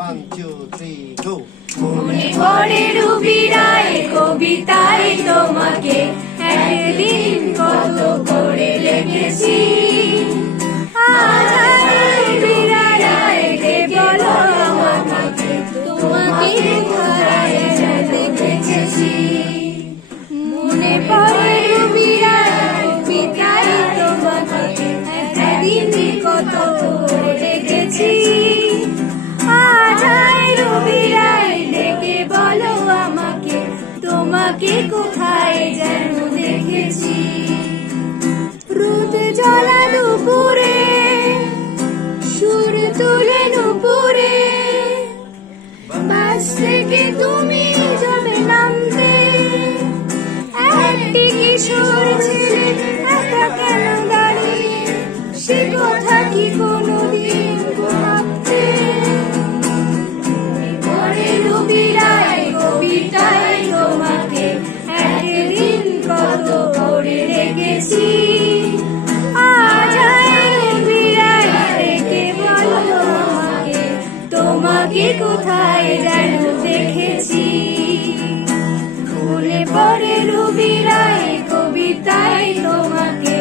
1 2 3 go মনে পড়ে রবি রায় কবিতায় তোমাকে একদিন কত করে লিখেছি আজ রবি রায় কে বলো আমাকে তোমাকে কোথায় দেখেছি মনে পড়ে রবি রায় কবিতায় তোমাকে একদিন কত করে লিখেছি আজ রবি রায় ডেকে বলো আমাকে তোমাকে কোথায় যেন দেখেছি রোদ জ্বলা দুপুরে সুর তুলে নুপুরে বাস থেকে তুমি যাবে নামতে একটি কিশোর ছেলে একা কেন দাঁড়িয়ে সে কথা কি কোনোদিন ভাবতে রবি রায় কবিতায় তোমাকে একদিন কত করে রেখেছি আজ রবি রায় ডেকে বলো আমাকে তোমাকে কোথায় যেন দেখেছি মনে পড়ে রবি রায় কবিতায় তোমাকে